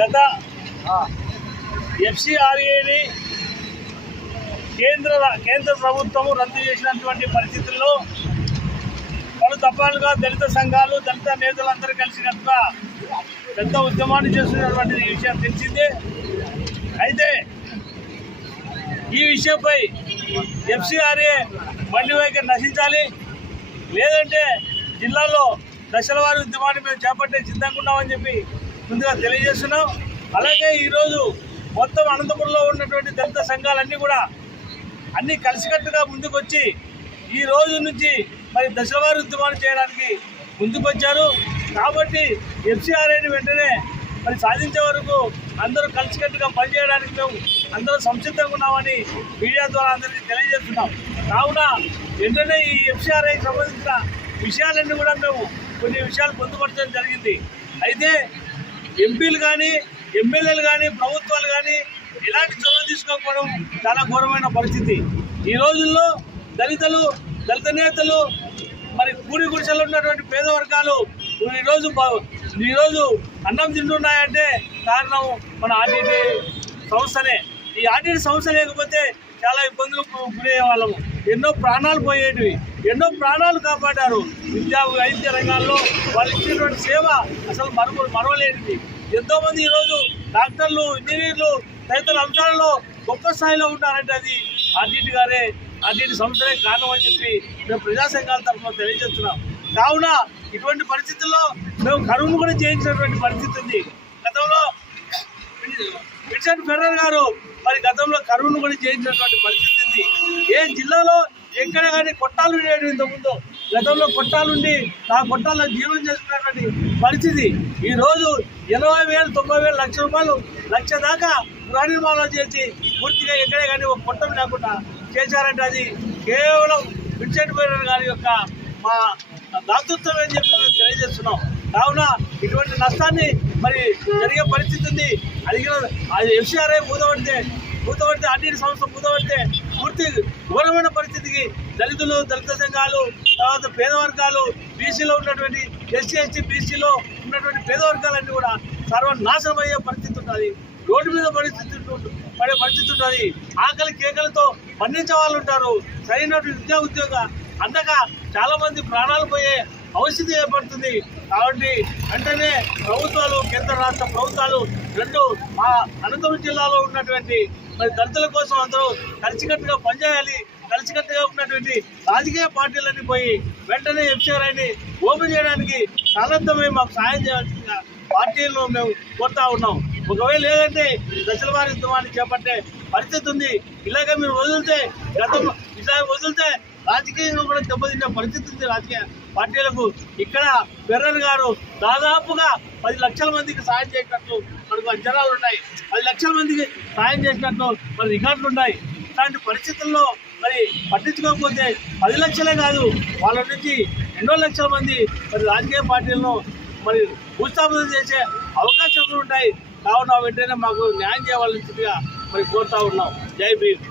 గత FCRAని కేంద్ర ప్రభుత్వము రద్దు చేసినటువంటి పరిస్థితుల్లో పలు దఫాలుగా దళిత సంఘాలు దళిత నేతలందరూ కలిసినట్టుగా పెద్ద ఉద్యమాన్ని చేస్తున్నటువంటి విషయం తెలిసిందే. అయితే ఈ విషయంపై FCRA బండి వైఖరి నశించాలి, లేదంటే జిల్లాలో దశల వారి ఉద్యమాన్ని మేము చేపట్టే సిద్ధంగా ఉన్నామని చెప్పి ముందుగా తెలియజేస్తున్నాం. అలాగే ఈరోజు మొత్తం అనంతపురంలో ఉన్నటువంటి దళిత సంఘాలన్నీ కూడా అన్నీ కలిసికట్టుగా ముందుకు వచ్చి ఈ రోజు నుంచి మరి దశల వారి ఉద్యమాన్ని చేయడానికి ముందుకు వచ్చారు. కాబట్టి FCRAని వెంటనే మరి సాధించే వరకు అందరూ కలిసికట్టుగా పనిచేయడానికి మేము అందరూ సంసిద్ధంగా ఉన్నామని మీడియా ద్వారా అందరికీ తెలియజేస్తున్నాం. కావున వెంటనే ఈ FCRAకి సంబంధించిన విషయాలన్నీ కూడా మేము కొన్ని విషయాలు పొందుపరచడం జరిగింది. అయితే ఎంపీలు కానీ ఎమ్మెల్యేలు కానీ ప్రభుత్వాలు కానీ ఇలాంటి చొరవ తీసుకోకపోవడం చాలా ఘోరమైన పరిస్థితి. ఈ రోజుల్లో దళిత నేతలు మరి కూడి గుడిసెలు ఉన్నటువంటి పేద వర్గాలు ఈరోజు అన్నం తింటున్నాయంటే కారణం మన ఆర్టీటీ సంస్థనే. ఈ ఆర్టీటీ సంస్థ లేకపోతే చాలా ఇబ్బందులకు గురయ్యే వాళ్ళము. ఎన్నో ప్రాణాలు పోయేటివి, ఎన్నో ప్రాణాలు కాపాడారు. విద్యా వైద్య రంగాల్లో వాళ్ళు ఇచ్చినటువంటి సేవ అసలు మరవలేనిది. ఎంతోమంది ఈరోజు డాక్టర్లు, ఇంజనీర్లు తదితర అంశాలలో గొప్ప స్థాయిలో ఉంటారంటే అది ఆర్టీటీ సంస్థలే కారణం అని చెప్పి మేము ప్రజా సంఘాల తరఫున తెలియజేస్తున్నాం. కావున ఇటువంటి పరిస్థితుల్లో మేము కరువును కూడా చేయించినటువంటి పరిస్థితి ఉంది. గతంలో విన్సెంట్ ఫెర్రర్ గారు మరి గతంలో కరువును కూడా చేయించినటువంటి పరిస్థితి ఉంది. ఏ జిల్లాలో ఎక్కడ కానీ కొట్టాలు ఉండేవి ఇంతకుముందు, గతంలో కొట్టాలుండి ఆ కొట్టాల్లో జీవనం చేసుకున్నటువంటి పరిస్థితి. ఈరోజు 80,000, 90,000, లక్ష రూపాయలు, లక్ష దాకా గృహ నిర్మాణాలు చేసి పూర్తిగా ఎక్కడే కానీ ఒక కొట్టం లేకుండా చేశారంటే అది కేవలం విన్సెంట్ ఫెర్రర్ గారి యొక్క మా దాతృత్వం అని చెప్పి మేము తెలియజేస్తున్నాం. కావున ఇటువంటి నష్టాన్ని మరి జరిగే పరిస్థితి ఉంది. అది FCRA మూతపడితే ఆర్టీటీ సంస్థ మూతపడితే పూర్తి ఘోరమైన పరిస్థితికి దళిత సంఘాలు, తర్వాత పేద వర్గాలు, బీసీలో ఉన్నటువంటి SC/ST బీసీలో ఉన్నటువంటి పేద వర్గాలన్నీ కూడా సర్వనాశనం అయ్యే పరిస్థితి ఉంటుంది. రోడ్డు మీద పడే పరిస్థితి ఉంటుంది. ఆకలి కేకలతో మరణించే వాళ్ళు ఉంటారు. సరైనటువంటి ఉద్యోగ అందగా చాలా మంది ప్రాణాలు పోయే అవస్థ ఏర్పడుతుంది. కాబట్టి వెంటనే ప్రభుత్వాలు, కేంద్ర రాష్ట్ర ప్రభుత్వాలు రెండు మా అనంతపురం జిల్లాలో ఉన్నటువంటి మరి దళితుల కోసం అందరూ కలిసికట్టుగా పనిచేయాలి. కలిసికట్టుగా ఉన్నటువంటి రాజకీయ పార్టీలన్నీ పోయి వెంటనే FCRAని ఓపెన్ చేయడానికి సన్నద్ధమై మాకు సాయం చేయాల్సిందిగా పార్టీలను మేము కోరుతా ఉన్నాం. ఒకవేళ లేదంటే దశల వారి ఉద్యమాన్ని చేపట్టే పరిస్థితి ఉంది. ఇలాగే మీరు వదిలితే వదిలితే రాజకీయంగా కూడా దెబ్బతిన్న పరిస్థితి ఉంది రాజకీయ పార్టీలకు. ఇక్కడ ఫెర్రర్ గారు దాదాపుగా 10 లక్షల మందికి సాయం చేసినట్లు మనకు అంచనాలు ఉన్నాయి. 10 లక్షల మందికి సాయం చేసినట్లు మన రికార్డులు ఉన్నాయి. ఇలాంటి పరిస్థితుల్లో మరి పట్టించుకోకపోతే 10 లక్షలే కాదు, వాళ్ళ నుంచి ఎన్నో లక్షల మంది మరి రాజకీయ పార్టీలను మరి భూస్థాపన చేసే అవకాశాలు ఉంటాయి. కావున వెంటనే మాకు న్యాయం చేయవలసిందిగా మరి కోరుతా ఉన్నాం. జై భీమ్.